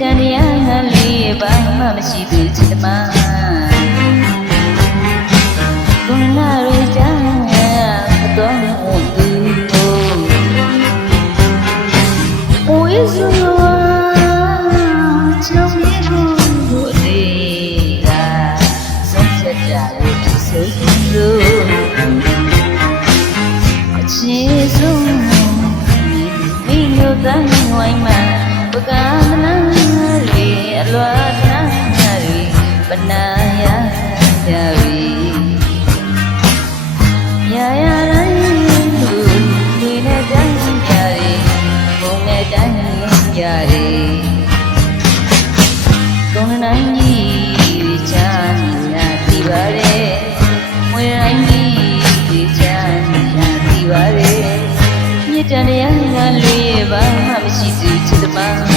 တန်တရားငါလေးဘာမှမရှိသူချစ်သမားကုဏနာတွေကြောင့်မတော်သူဝိဇ္ဇာချောင်းလေးကိုလေးကဆုံးဖြတ်ကြလို့ဖြစ်ဆိုလို့အချစ်ဆုံးမိလို့တိုင်းဝိုင်းမှာပကံနာလေးအလွာနာလေးပနာရကြပြီရာရာတိုင်းလူနဲ့တိုင်းကြရီဘုံနဲ့တိုင်းကြရီကုန်းတိုင်းကြီးချမ်းသာဒီပါလေမွေတိုင်းကြီးချမ်းသာဒီပါလေမြစ်တန်တရားငါလေးဘာမှမရှိသူချစ်သမား